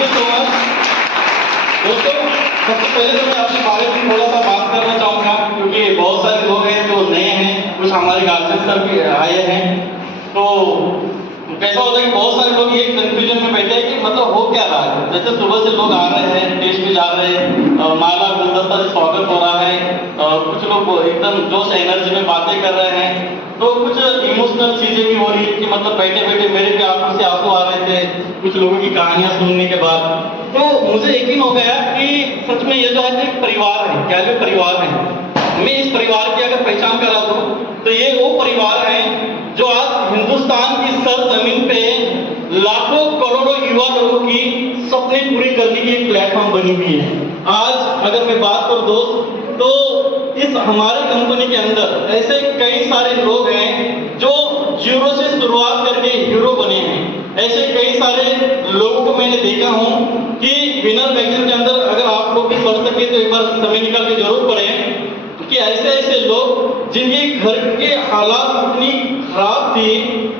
Thank you so much. दोस्तों सबसे पहले तो मैं आपके बारे में थोड़ा सा बात करना चाहूँगा, क्योंकि बहुत सारे लोग हैं जो नए हैं, कुछ हमारे गार्जियन सर भी आए हैं। तो कैसा होता है कि बहुत सारे लोग ये कंफ्यूजन में बैठे हैं कि मतलब हो क्या रहा है। जैसे सुबह से लोग आ रहे हैं, स्टेज पे जा रहे हैं, माला गुलदस्ता से स्वागत हो रहा है, कुछ लोग एकदम जोश एनर्जी में बातें कर रहे हैं, तो कुछ इमोशनल चीजें भी हो रही है कि मतलब बैठे बैठे मेरे भी आंखों से आंसू आ रहे थे कुछ लोगों की कहानियां सुनने के बाद। तो मुझे यकीन हो गया कि सच में ये जो है एक परिवार है, क्या जो परिवार है, मैं इस परिवार की अगर पहचान करा दूं तो ये वो परिवार है जो आज हिंदुस्तान की सरजमीन पे लाखों करोड़ों युवा लोगों की सपने पूरी करने की एक प्लेटफॉर्म बनी हुई है। आज अगर मैं बात करूं दोस्त, तो इस हमारे कंपनी के अंदर ऐसे कई सारे लोग हैं जो जीरो से शुरुआत करके हीरो बने हैं। ऐसे कई सारे लोगों को मैंने देखा हूं कि विनर मैगजीन के अंदर अगर आप लोग भी पढ़ सके तो एक बार समय निकाल के जरूर पढ़ें कि ऐसे ऐसे लोग जिनके घर के हालात इतनी खराब थी,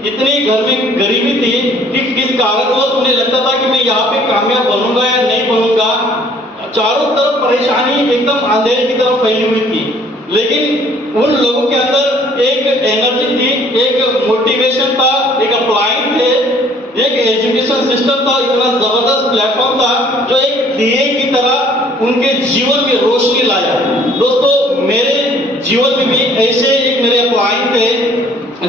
इतनी घर में गरीबी थी कि किस कारणवश उन्हें लगता था कि मैं यहाँ पे कामयाब बनूंगा या नहीं बनूंगा। चारों तरफ परेशानी एकदम अंधेरे की तरफ फैली हुई थी, लेकिन उन लोगों के अंदर एक एनर्जी थी, एक मोटिवेशन था, एक अप्लाइंग थे, एक एजुकेशन सिस्टम था, इतना जबरदस्त प्लेटफॉर्म था जो एक दिए की तरह उनके जीवन में रोशनी लाया। दोस्तों मेरे जीवन में भी ऐसे एक मेरे अप्लाइंग थे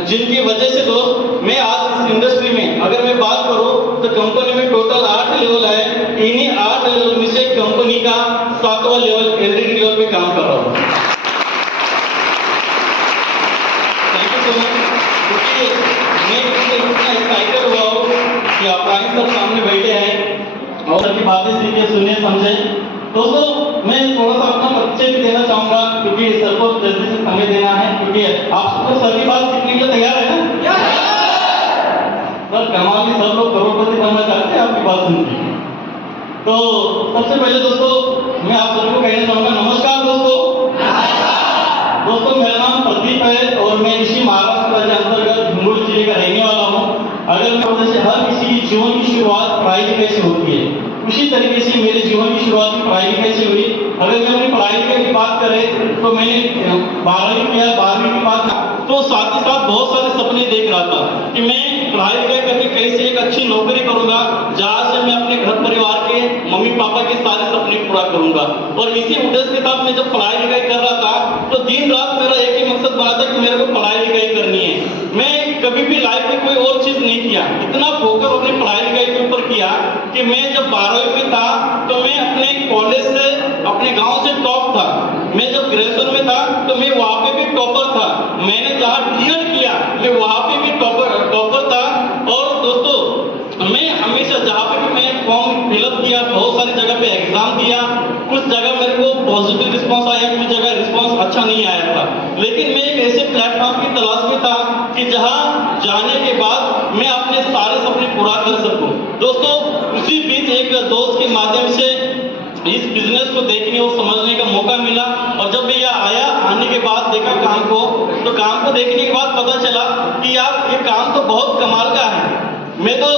जिनकी वजह से दोस्त मैं आज इस इंडस्ट्री में अगर मैं बात करूं तो कंपनी में टोटल 8 लेवल है, इन्हीं 8 लेवल में से कंपनी का 7वां लेवल एलईडी लेवल पे काम कर रहा हूं। Thank you so much. क्योंकि मैं इतना एक्साइटेड हुआ हूं कि अप्लाइंग सर सामने बैठे हैं और की बातें सीखे सुने समझे। दोस्तों मैं थोड़ा सा अपना परिचय भी देना चाहूंगा, क्योंकि सर को जल्दी से समय देना है, क्योंकि आप सबको सर की बात सीखने के लिए तैयार है ना? सर कमाल की, सब लोग करोड़पति बनना चाहते हैं आपकी बात सुनकर। तो सबसे पहले दोस्तों मैं आप सबको कहना चाहूंगा नमस्कार दोस्तों। दोस्तों मेरा नाम प्रदीप है और मैं इसी महाराष्ट्र के अंतर्गत हिंगोली जिले का रहने वाला हूँ। अगर मैं जैसे हर किसी की जीवन की शुरुआत पढ़ाई लिखाई से होती है, उसी तरीके से मेरे जीवन की शुरुआत भी पढ़ाई लिखाई से हुई। अगर मैं अपनी पढ़ाई लिखाई की बात करें तो मैंने 12वीं किया, 12वीं के बाद तो साथ ही साथ बहुत सारे सपने देख रहा था कि मैं पढ़ाई लिखाई करके कैसे एक अच्छी नौकरी करूंगा जहां से मैं अपने घर परिवार के मम्मी पापा के सारे सपने पूरा करूंगा। और इसी उद्देश्य के साथ मैं जब पढ़ाई लिखाई कर रहा था तो दिन रात मेरा एक ही मकसद बना था कि मेरे को पढ़ाई लिखाई करनी है। मैं कभी भी लाइफ में कोई और चीज नहीं किया, इतना फोकस अपनी पढ़ाई लिखाई के ऊपर किया कि मैं जब 12वीं में था तो मैं अपने कॉलेज से अपने गांव से टॉप था। मैं जब ग्रेजुएशन में था तो मैं वहां पे भी टॉपर था। मैंने जहां डीएड किया मैं वहां पे भी टॉपर था। और दोस्तों मैं हमेशा जहां पे भी मैं फॉर्म फिलअप किया, बहुत सारी जगह पे एग्जाम दिया, कुछ जगह मेरे को पॉजिटिव रिस्पॉन्स आया, कुछ जगह रिस्पॉन्स अच्छा नहीं आया था, लेकिन मैं एक ऐसे प्लेटफॉर्म की तलाश में था कि जहां जाने के बाद मैं अपने सारे सपने पूरा कर सकूं। दोस्तों उसी बीच एक दोस्त के माध्यम से इस बिजनेस को देखने और समझने का मौका मिला, और जब मैं यहाँ आया, आने के बाद देखा काम को, तो काम को देखने के बाद पता चला कि यार ये काम तो बहुत कमाल का है। मैं तो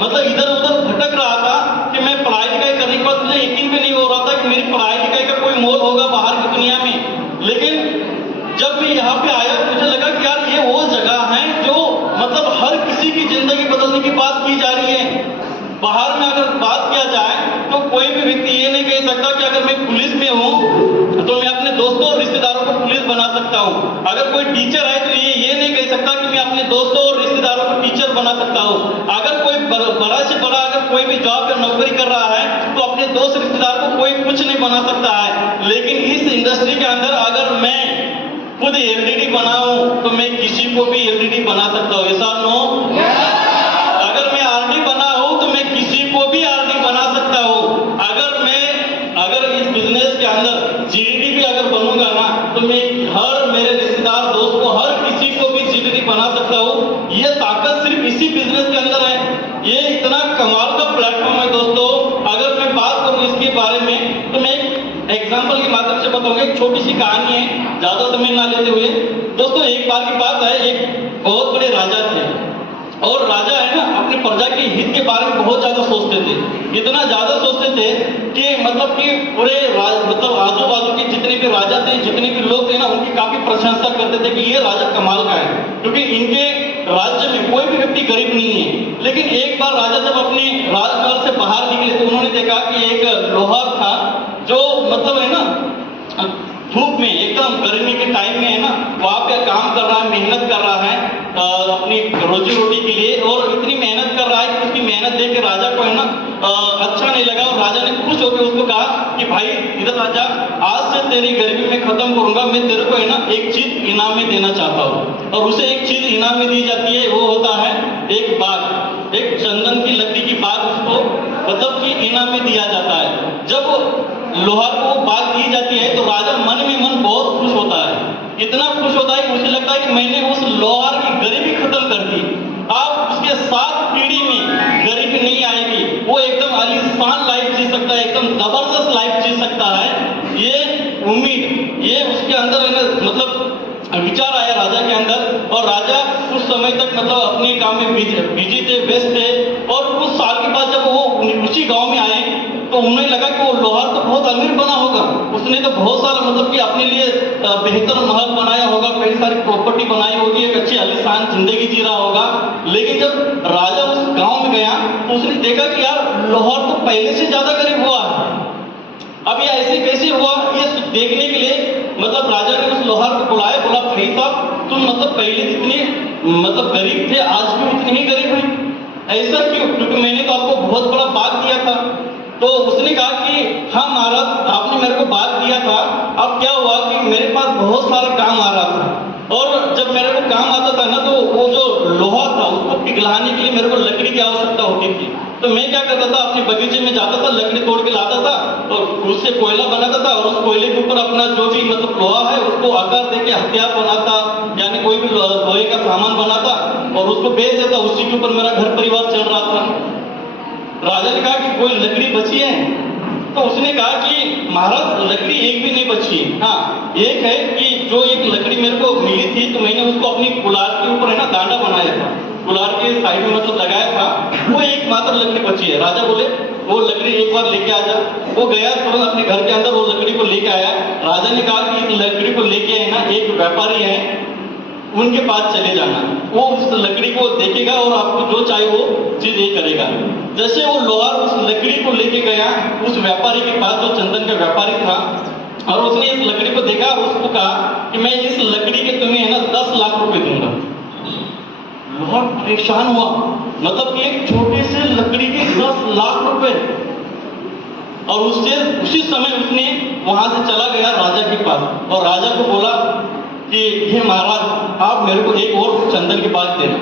मतलब इधर उधर भटक रहा था कि मैं पढ़ाई लिखाई करने के बाद मुझे यकीन भी नहीं हो रहा था कि मेरी पढ़ाई लिखाई का कोई मोल होगा बाहर की दुनिया में। लेकिन जब मैं यहाँ पे आया मुझे लगा कि यार ये वो जगह है जो मतलब हर किसी की जिंदगी बदलने की बात की जा रही है। बाहर में अगर बात किया जाए तो कोई भी व्यक्ति ये नहीं कह सकता कि अगर मैं पुलिस में हूँ तो मैं अपने दोस्तों और रिश्तेदारों को पुलिस बना सकता हूँ। अगर कोई टीचर है तो ये नहीं कह सकता कि मैं अपने दोस्तों और रिश्तेदारों को टीचर बना सकता हूँ। अगर कोई बड़ा से बड़ा अगर कोई भी जॉब या नौकरी कर रहा है तो अपने दोस्त रिश्तेदार को कोई कुछ नहीं बना सकता है। लेकिन इस इंडस्ट्री के अंदर अगर मैं खुद एलईडी बनाऊं तो मैं किसी को भी एलईडी बना सकता हूँ। ऐसा नो? अगर मैं आरडी बना हूं तो मैं किसी को भी आरडी बना सकता हूं। अगर इस बिजनेस के अंदर जीडीडी भी अगर बनूंगा ना तो मैं हर मेरे रिश्तेदार दोस्त को हर किसी को भी जीडीडी बना सकता हूं। ये ताकत सिर्फ इसी बिजनेस के अंदर है। ये इतना कमाल का प्लेटफॉर्म है दोस्तों। अगर मैं बात करूं इसके बारे में तो मैं एग्जाम्पल के माध्यम से बताऊंगा। एक छोटी सी कहानी है, ज्यादा समय ना लेते हुए। दोस्तों एक बार की बात है, एक बहुत बड़े राजा थे। और राजा है ना अपने प्रजा के हित के बारे में बहुत ज्यादा सोचते थे, इतना ज्यादा सोचते थे कि मतलब कि पूरे मतलब आजू बाजू के जितने भी राजा थे, जितने भी लोग थे ना, उनकी काफी प्रशंसा करते थे कि ये राजा कमाल का है, क्योंकि इनके राज्य में कोई भी व्यक्ति गरीब नहीं है। लेकिन एक बार राजा जब अपने राजमहल से बाहर निकले तो उन्होंने देखा कि एक लोहार था जो मतलब है ना धूप में एकदम गर्मी के टाइम में है ना वहां पे काम कर रहा है, मेहनत कर रहा है अपनी रोजी रोटी के लिए, और इतनी मेहनत कर रहा है कि उसकी मेहनत देख के राजा को है ना अच्छा नहीं लगा, और राजा ने खुश होकर उसको कहा कि भाई इधर राजा, आज से तेरी गरीबी मैं खत्म करूंगा, मैं तेरे को है ना एक चीज इनाम में देना चाहता हूँ। और उसे एक चीज इनाम में दी जाती है, वो होता है एक बाग, एक चंदन की लकड़ी की बाग उसको मतलब कि इनाम में दिया जाता है। जब लोहार को बात दी जाती है तो राजा मन में मन बहुत खुश होता है, इतना खुश होता है कि उसे लगता है कि मैंने उस लोहार की गरीबी खत्म कर दी, अब उसके 7 पीढ़ी में गरीबी नहीं आएगी, वो एकदम आलीशान लाइफ जी सकता है, एकदम जबरदस्त लाइफ जी सकता है। ये उम्मीद, ये उसके अंदर है ना मतलब विचार आया राजा के अंदर, और राजा कुछ समय तक मतलब अपने काम में बिजी थे, व्यस्त थे, और कुछ साल के बाद जब वो उसी गांव में आए तो उन्हें लगा कि वो लोहार तो बहुत अमीर बना होगा, उसने तो बहुत सारा मतलब कि अपने लिए बेहतर महल बनाया होगा, कई सारी प्रॉपर्टी बनाई होगी, एक अच्छी आलीशान जिंदगी जी रहा होगा। लेकिन जब राजा उस गांव में गया तो उसने देखा कि यार लोहार तो पहले से ज्यादा गरीब हुआ है, अब ये ऐसे कैसे हुआ, ये देखने के लिए मतलब राजा ने उस लोहार को बुलाया, बोला भाई साहब तुम मतलब पहले जितने मतलब गरीब थे आज भी उतने ही गरीब हैं, ऐसा क्यों? क्योंकि मैंने तो आपको बहुत बड़ा बाग दिया था। तो उसने कहा कि हाँ महाराज आपने मेरे को बाग दिया था, अब क्या हुआ कि मेरे पास बहुत सारा काम आ रहा था, और जब मेरे को काम आता था ना तो वो जो लोहा था उसको पिघलाने के लिए मेरे को लकड़ी की आवश्यकता होती थी, तो मैं क्या करता था अपने बगीचे में जाता था, लकड़ी तोड़ के लाता था और उससे कोयला बनाता था, और उस कोयले के ऊपर अपना जो भी मतलब लोहा है उसको आकार देके हथियार बनाता, यानी कोई भी लोहे का सामान बनाता और उसको बेच देता, उसी के ऊपर मेरा घर परिवार चल रहा था। राजा ने कहा कि कोई लकड़ी बची है? तो उसने कहा कि महाराज लकड़ी एक भी नहीं बची, हाँ एक है कि जो एक लकड़ी मेरे को मिली थी तो मैंने उसको अपनी कुल्हाड़ के ऊपर है ना दांडा बनाया था, कुल्हाड़ के साइड में मतलब लगाया था, वो एकमात्र लकड़ी बची है। राजा बोले वो लकड़ी एक बार लेके आ जा। वो गया तुरंत अपने घर के अंदर वो लकड़ी को लेके आया। राजा ने कहा कि इस लकड़ी को लेके है ना एक व्यापारी है उनके पास चले जाना, वो उस लकड़ी को देखेगा और आपको जो चाहिए वो चीज ये करेगा। जैसे वो लोहार उस लकड़ी को लेके गया उस व्यापारी के पास जो चंदन का व्यापारी था, और उसने इस लकड़ी को देखा, उसको कहा कि मैं इस लकड़ी के तुम्हें है ना 10 लाख रुपए दूंगा। लोहार परेशान हुआ, मतलब कि एक छोटे से लकड़ी के 10 लाख रुपए, और उसी समय उसने वहां से चला गया राजा के पास और राजा को बोला कि हे महाराज आप मेरे को एक और चंदन की बात देना,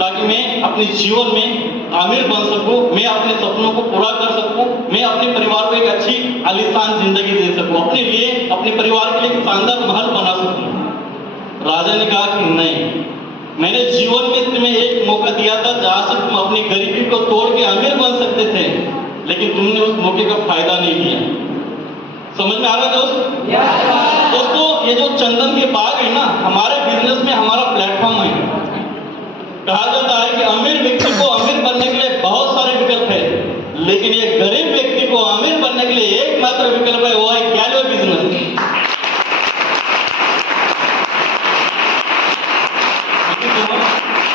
ताकि मैं अपने जीवन में आमिर बन सकूं, मैं अपने सपनों को पूरा कर सकूं, मैं अपने परिवार को एक अच्छी आलीशान जिंदगी दे सकूं, अपने लिए अपने परिवार के लिए एक शानदार महल बना सकूं। राजा ने कहा कि नहीं, मैंने जीवन में तुम्हें एक मौका दिया था जहां से तुम अपनी गरीबी को तोड़ के अमीर बन सकते थे, लेकिन तुमने उस मौके का फायदा नहीं लिया। समझ में आ रहा है दोस्त? दोस्तों ये जो चंदन के बाग है ना हमारे बिजनेस में हमारा प्लेटफॉर्म है। कहा जाता है कि अमीर व्यक्ति को अमीर बनने के लिए बहुत सारे विकल्प है, लेकिन ये गरीब व्यक्ति को अमीर बनने के लिए एकमात्र विकल्प है, वो है गैलो बिजनेस।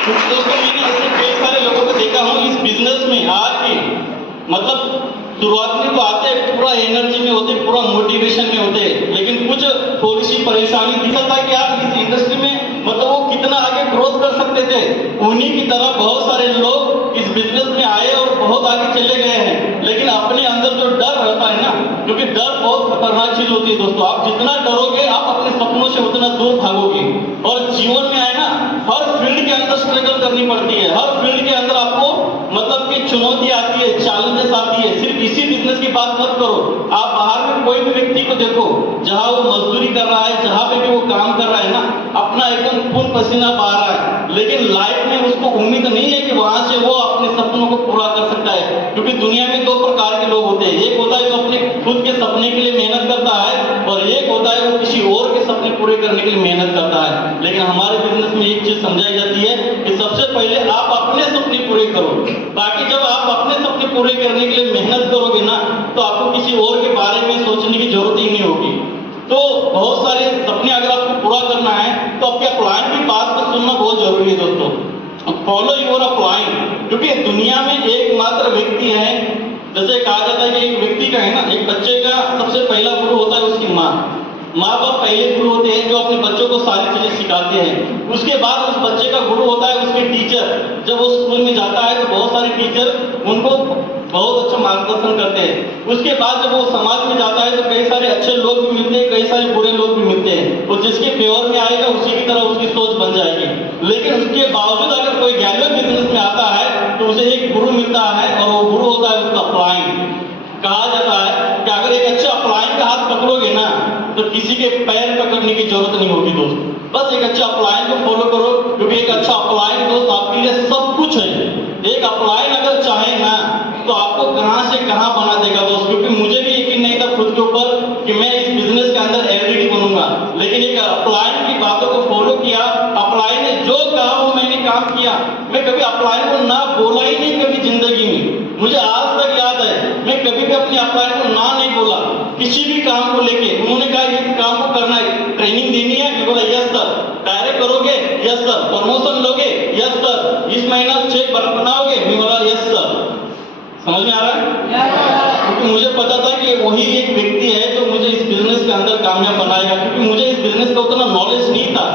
दोस्तों मैंने ऐसे कई सारे लोगों को देखा हूँ इस बिजनेस में आके, मतलब शुरुआत में तो आते पूरा एनर्जी में होते, पूरा मोटिवेशन में होते, लेकिन कुछ थोड़ी सी परेशानी दिखा था कि आप इस इंडस्ट्री में मतलब वो कितना आगे ग्रोथ कर सकते थे। उन्हीं की तरह बहुत सारे लोग इस बिजनेस में आए और बहुत आगे चले गए हैं, लेकिन अपने अंदर जो डर रहता है ना, क्योंकि डर बहुत खतरनाक चीज होती है दोस्तों, आप जितना डरोगे आप अपने सपनों से उतना दूर भागोगे। और जीवन में आए ना हर फील्ड के अंदर स्ट्रगल करनी पड़ती है, हर फील्ड के अंदर आपको मतलब कि चुनौती आती है, चैलेंजेस आती है। सिर्फ इसी बिजनेस की बात मत करो, आप बाहर में कोई भी व्यक्ति को देखो जहां वो मजदूरी कर रहा है, जहां पे भी वो काम कर रहा है ना, अपना एकदम खून पसीना बहा रहा है, लेकिन लाइफ में उसको उम्मीद नहीं है कि वहां से वो अपने सपनों को पूरा कर सकता है। क्योंकि दुनिया में 2 प्रकार के लोग होते हैं, एक होता है जो अपने खुद के सपने के लिए मेहनत करता है, और एक होता है वो किसी और के सपने पूरे करने के लिए मेहनत करता है। लेकिन हमारे बिजनेस में एक चीज समझाई जाती है कि सबसे पहले आप अपने सपने पूरे करो, ताकि जब आप अपने सपने पूरे करने के लिए मेहनत करोगे ना, तो आपको किसी और के बारे में सोचने की जरूरत ही नहीं होगी। तो बहुत सारे सपने अगर आपको पूरा करना है तो आपके अपलाइन की बात को सुनना बहुत जरूरी है दोस्तों। फॉलो योर अपलाइन, क्योंकि दुनिया में एकमात्र व्यक्ति है, जैसे कहा जाता है कि एक व्यक्ति का है ना, एक बच्चे का सबसे पहला गुरु होता है उसकी माँ। माँ बाप पहले गुरु होते हैं जो अपने बच्चों को सारी चीजें सिखाते हैं। उसके बाद उस बच्चे का गुरु होता है उसके टीचर। जब वो स्कूल में जाता है तो बहुत सारे टीचर उनको बहुत अच्छा मार्गदर्शन करते हैं। उसके बाद जब वो समाज में जाता है तो कई सारे अच्छे लोग भी मिलते हैं, कई सारे बुरे लोग भी मिलते हैं, और जिसके फेवर में आएगा उसी की तरह उसकी सोच बन जाएगी। लेकिन उसके बावजूद अगर कोई गैलरी बिजनेस में आता है तो उसे एक गुरु मिलता है, और वो गुरु होता है उसका अपलाइन। कहा जाता है कि अगर एक अच्छे अपलाइन का हाथ पकड़ोगे ना तो किसी के पैर पकड़ने की जरूरत नहीं होगी दोस्त। बस एक अच्छा अपलाइन को फॉलो करो, क्योंकि एक अच्छा अपलाइन दोस्त आपके लिए सब कुछ है। एक अपलाइन अगर चाहे ना तो आपको कहां से कहां बना देगा दोस्त। क्योंकि मुझे भी यकीन नहीं था खुद के ऊपर कि मैं इस बिजनेस के अंदर एलईडी बनूंगा, लेकिन एक अपलाइन की बातों को फॉलो किया। अपलाइन ने जो कहा वो मैंने काम किया। मैं कभी अपलाइन को ना बोला ही नहीं कभी जिंदगी में। मुझे आज तक याद है मैं कभी भी अपने अपलाइन को ना नहीं बोला किसी भी काम को लेके। उन्होंने कहा इस काम को करना है, ट्रेनिंग देनी है, मैं बोला यस सर। डायरेक्ट करोगे? Yes sir. प्रमोशन लोगे? Yes sir. इस महीना चेक बनाओगे? मैं बोला यस सर। समझ में आ रहा है? क्योंकि मुझे पता था कि वही एक व्यक्ति है जो मुझे इस बिजनेस के अंदर कामयाब बनाएगा। क्योंकि मुझे इस बिजनेस का उतना नॉलेज नहीं था,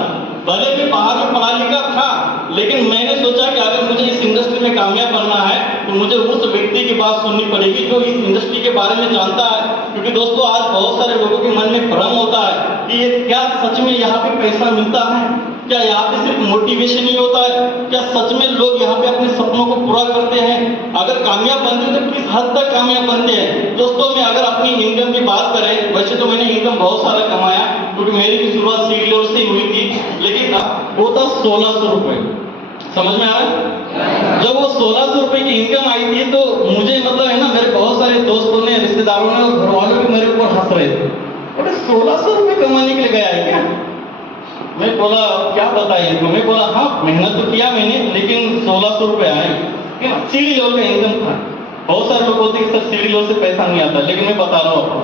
भले मैं बाहर में पढ़ा लिखा था, लेकिन मैंने सोचा कि अगर मुझे इस इंडस्ट्री में कामयाब बनना है तो मुझे उस व्यक्ति की बात सुननी पड़ेगी जो इस इंडस्ट्री के बारे में जानता है। क्योंकि दोस्तों आज बहुत सारे लोगों के मन में भ्रम होता है कि ये क्या सच में यहाँ पे पैसा मिलता है, क्या यहाँ पे सिर्फ मोटिवेशन ही होता है, क्या सच में लोग यहाँ पे अपने सपनों को पूरा करते हैं, अगर कामयाब बनते हैं तो किस हद तक कामयाब बनते हैं। दोस्तों मैं अगर अपनी इनकम की बात करें, वैसे तो मैंने इनकम बहुत सारा कमाया क्योंकि मेरी भी शुरुआत सीड लेवल से ही हुई थी, लेकिन वो था 1600 रुपए। समझ में आ रहा है? जब वो 1600 रुपए की इनकम आई थी तो मुझे मतलब है ना, मेरे बहुत सारे दोस्तों ने, रिश्तेदारों ने और घर वालों भी मेरे ऊपर हंस रहे थे। बोले 1600 रुपए कमाने के लिए गया है क्या? मैं बोला क्या बताइए इनको। मैं बोला हाँ मेहनत तो किया मैंने, लेकिन 1600 रुपए आए। सीढ़ी लेवल का इनकम था। बहुत सारे लोग बोलते हैं कि सर सीढ़ी लेवल से पैसा नहीं आता, लेकिन मैं बता रहा हूँ आपको।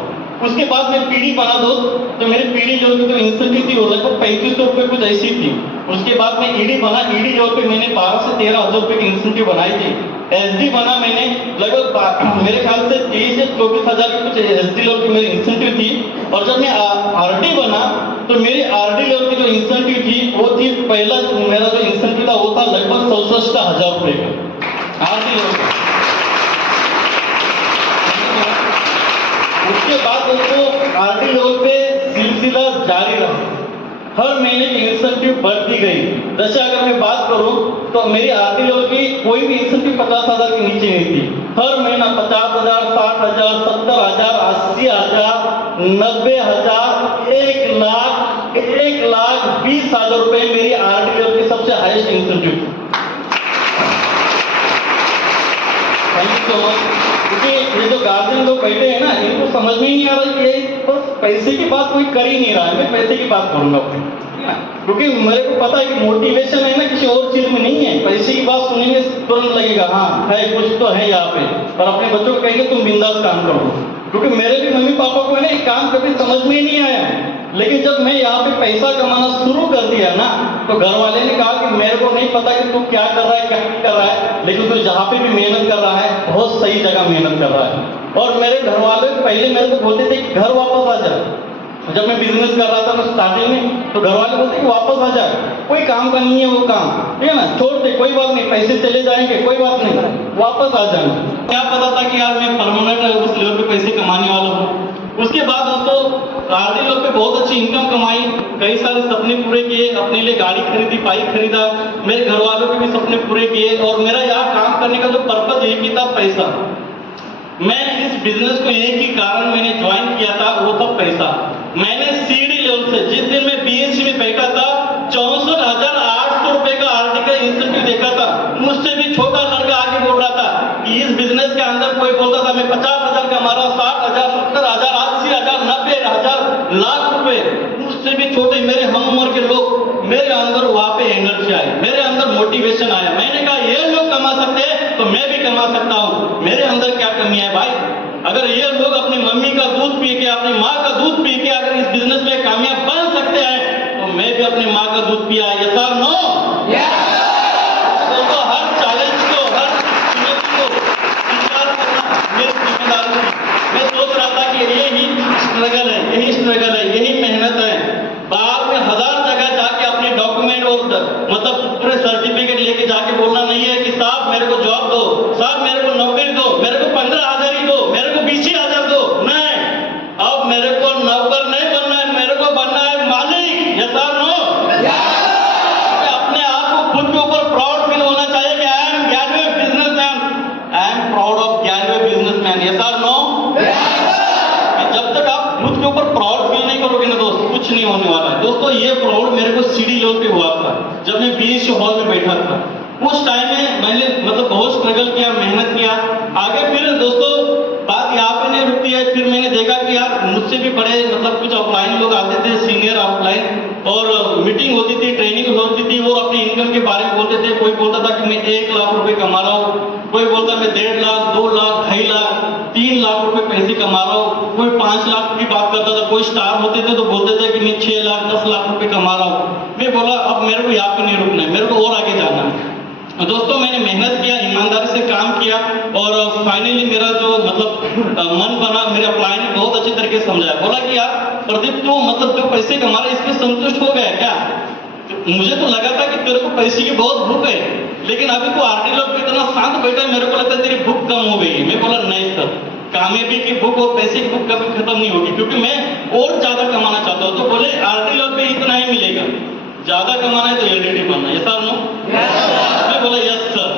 उसके बाद मैं पीढ़ी बना दोस्त, तो मेरे पीढ़ी लेवल की जो इंसेंटिव थी वो लगभग 3500 रुपए कुछ ऐसी थी। उसके बाद मैं ईडी बना, ईडी लेवल पे मैंने 12 से 13 हजार रुपए की इंसेंटिव बनाई थी। एसडी बना मैंने, लगभग मेरे ख्याल से 23 से 24 हजार की कुछ एसडी लेवल की मेरी इंसेंटिव थी। और जब मैं आरडी बना तो मेरी आरडी लेवल की जो इंसेंटिव थी वो थी, पहला मेरा जो इंसेंटिव था वो था लगभग 67,000 रुपए का आरडी लेवल। उसके बाद दोस्तों आरडी लेवल पे सिलसिला जारी रहा, हर महीने की इंसेंटिव बढ़ती गई। जैसे अगर मैं बात करूं तो मेरी आरडी लेवल की कोई भी इंसेंटिव 50,000 के नीचे नहीं थी। हर महीना 50,000, 60,000, 70,000, 80,000, 90,000, 1,20,000 रुपए मेरी आरडी लेवल की सबसे हाईएस्ट इंसेंटिव थी। क्योंकि ये जो गार्जियन लोग बैठे हैं ना, इनको समझ में ही नहीं आ रहा कि ये बस पैसे की बात कोई कर ही नहीं रहा है। मैं पैसे की बात करूंगा क्योंकि मेरे को पता है कि मोटिवेशन है ना किसी और चीज में नहीं है। पैसे की बात सुनेंगे तुरंत लगेगा हाँ है कुछ तो है यहाँ पे, और अपने बच्चों को कहेंगे तुम बिंदास काम करो। क्योंकि मेरे भी मम्मी पापा को है ना एक काम कभी समझ में ही नहीं आया, लेकिन जब मैं यहाँ पे पैसा कमाना शुरू कर दिया ना तो घर वाले ने कहा कि मेरे को नहीं पता कि तू क्या कर रहा है क्या नहीं कर रहा है, लेकिन तू जहाँ पे भी मेहनत कर रहा है बहुत सही जगह मेहनत कर रहा है। और मेरे घर वाले पहले मेरे को बोलते थे कि घर वापस आ जा। जब मैं बिजनेस कर रहा था मैं स्टार्टिंग में, तो घर वाले बोलते कि वापस आ जा, कोई काम का नहीं है वो काम, ठीक है ना, छोड़ दे कोई बात नहीं, पैसे चले जाएंगे कोई बात नहीं, वापस आ जाना। क्या पता था कि यार मैं परमानेंट उस लेवल पे पैसे कमाने वाला हूँ। उसके बाद दोस्तों आरडी लेवल पे बहुत अच्छी इनकम कमाई, कई सारे सपने पूरे किए, अपने लिए गाड़ी खरीदी, बाइक खरीदा, मेरे घर वालों के भी सपने पूरे किए। और मेरा यहाँ काम करने का जो पर्पज एक ही था, पैसा। मैं इस बिजनेस को एक ही कारण मैंने ज्वाइन किया था, वो था पैसा। मैंने सीडी लेवल से जिस दिन मैं बीएससी में बैठा था 64,800 रुपए का आरडी का इंसेंटिव देखा था। मुझसे भी छोटा लड़का आगे बोल रहा था कि इस बिजनेस के अंदर कोई बोलता था मैं 50,000 कमा रहा, 60,000, 70,000, 80,000, 90,000, लाख रुपए। मुझसे भी छोटे मेरे दूध पिया, यस और नो? दोस्तों हर चैलेंज को, हर चुनौती को स्वीकार करना मेरी जिम्मेदारी है। मैं सोच रहा था कि यही स्ट्रगल है, यही मेहनत है। बाद में 1000 जगह जाके अपने डॉक्यूमेंट और मतलब पूरे सर्टिफिकेट लेके जाके बोलना नहीं है कि साहब मेरे को जॉब दो, साहब मेरे को नौकरी दो, मेरे को 15,000 ही दो, मेरे को 20,000 दो। नहीं, अब मेरे को नौकर नहीं बनना है, मेरे को बनना है मालिक, यस और नो? अपने आप को खुद के ऊपर प्राउड फील होना चाहिए कि I am graduate businessman, I am proud of graduate businessman, yes और नो? जब तक आप खुद के ऊपर प्राउड फील नहीं करोगे ना दोस्त, कुछ नहीं होने वाला है। दोस्तों ये प्राउड मेरे को सीढ़ी लेवल पे हुआ था जब मैं बीएससी हॉल में बैठा था। उस टाइम में मैंने मतलब बहुत स्ट्रगल किया, मेहनत किया। आगे फिर दोस्तों बात यहाँ पे नहीं रुकती है। फिर मैंने देखा कि यार मुझसे भी बड़े मतलब कुछ ऑफलाइन लोग आते थे, सीनियर ऑफलाइन, और मीटिंग होती थी, ट्रेनिंग होती थी, वो अपने इनकम के बारे में बोलते थे। कोई बोलता था कि मैं 1 लाख रुपए कमा रहा हूँ, कोई बोलता मैं 1.5 लाख, 2 लाख, 2.5 लाख, 3 लाख रुपए पैसे कमा रहा हूँ, कोई 5 लाख की बात करता था। कोई स्टार होते थे तो बोलते थे कि मैं 6 लाख 10 लाख रुपए कमा रहा हूँ। मैं बोला अब मेरे को यहाँ पे नहीं रुकना है, मेरे को और आगे जाना है। दोस्तों मैंने मेहनत किया, ईमानदारी से काम किया, और फाइनली मेरा जो मतलब मन बना, मेरे अप्लाई ने बहुत अच्छे तरीके से समझाया। बोला कि यार प्रदीप तू मतलब जो पैसे कमा रहा है इसमें संतुष्ट हो गया क्या? मुझे तो लगा था कि तेरे को पैसे की बहुत भूख है, लेकिन अभी तो आरटी लोग पे इतना शांत बैठा है, मेरे को लगता है तेरी भूख कम हो गई है। मैं बोला नहीं सर, कामयाबी की भूख और पैसे की भूख कभी खत्म नहीं होगी, क्योंकि मैं और ज्यादा कमाना चाहता हूँ। तो बोले आरटी लोग पे इतना ही मिलेगा, ज्यादा कमाना है तो एलडीडी बनना, यस और नो? मैं बोला यस सर,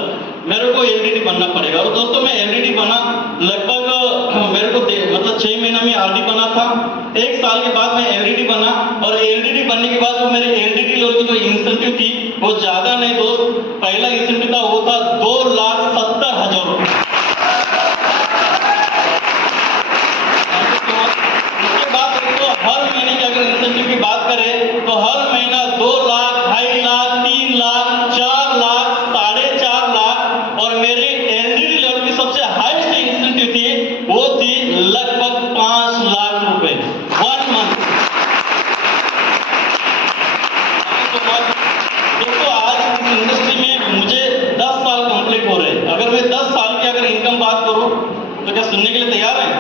मेरे को एलडीडी बनना पड़ेगा। और दोस्तों मैं एलडीडी बना, लगभग मेरे को मतलब 6 महीना में आरडी बना था। 1 साल के बाद मैं एलडीडी बना, और एलडीडी बनने के बाद जो मेरे एलडीडी लोग की जो इंसेंटिव थी वो ज्यादा नहीं दोस्त, पहला इंसेंटिव था वो था 2,70,000 रुपए। उसके बाद तो हर महीने की अगर इंसेंटिव की बात करें तो हर महीना 2 लाख, 2.5 लाख, 3 लाख, 4 लाख, 4.5 लाख, और मेरी एलडीडी लेवल की सबसे हाईएस्ट इंसेंटिव थी वो थी लगभग 5 लाख रुपए 1 मंथ। दोस्तों आज इस इंडस्ट्री में मुझे 10 साल कंप्लीट हो रहे हैं। अगर मैं 10 साल की अगर इनकम बात करूं तो क्या सुनने के लिए तैयार हैं?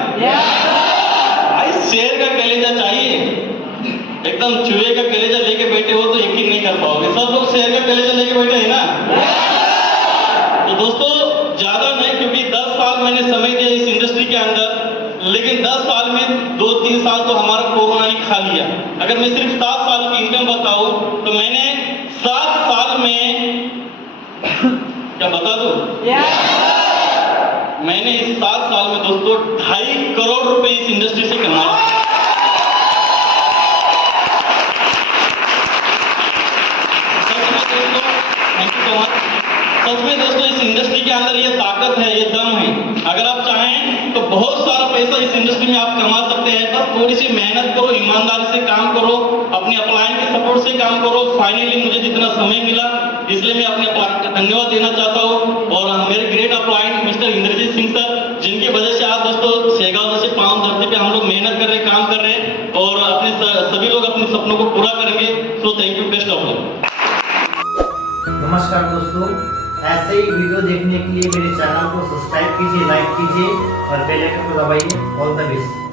भाई शेर का कलेजा चाहिए, एकदम चूहे का कलेजा लेके बैठे हो तो यकीन नहीं कर पाओगे। सब लोग शेर का कलेजा लेके बैठे हैं ना? तो दोस्तों ज्यादा नहीं, क्योंकि 10 साल मैंने समय दिया इस इंडस्ट्री के अंदर, लेकिन 10 साल में 2-3 साल तो हमारा कोरोना ही खा लिया। अगर मैं सिर्फ 7 साल की इनकम बताऊं तो मैंने 7 साल में क्या बता दूं, मैंने इस 7 साल में दोस्तों 2.5 करोड़ रुपए इस इंडस्ट्री से कमाए। सच में दोस्तों इस इंडस्ट्री के अंदर ये ताकत है, ये दम है। अगर आप चाहें तो बहुत सारा पैसा इस इंडस्ट्री में आप कमा सकते हैं। बस थोड़ी सी मेहनत करो, ईमानदारी से काम करो, अपने अपलाइन के सपोर्ट से काम करो। फाइनली मुझे जितना समय मिला इसलिए मैं अपने अपलाइन का धन्यवाद देना चाहता हूँ, और मेरे great upline mister Indrajeet Singh sir, जिनकी वजह से आज दोस्तों शेगांव जैसे पावन धरती पे हम लोग मेहनत कर रहे हैं, काम कर रहे हैं, और अपने सभी लोग अपने सपनों को पूरा करेंगे। So thank you, best of luck. नमस्कार दोस्तों, ऐसे ही वीडियो देखने के लिए मेरे चैनल को सब्सक्राइब कीजिए, लाइक कीजिए और बेल आइकन को दबाइए। All the best.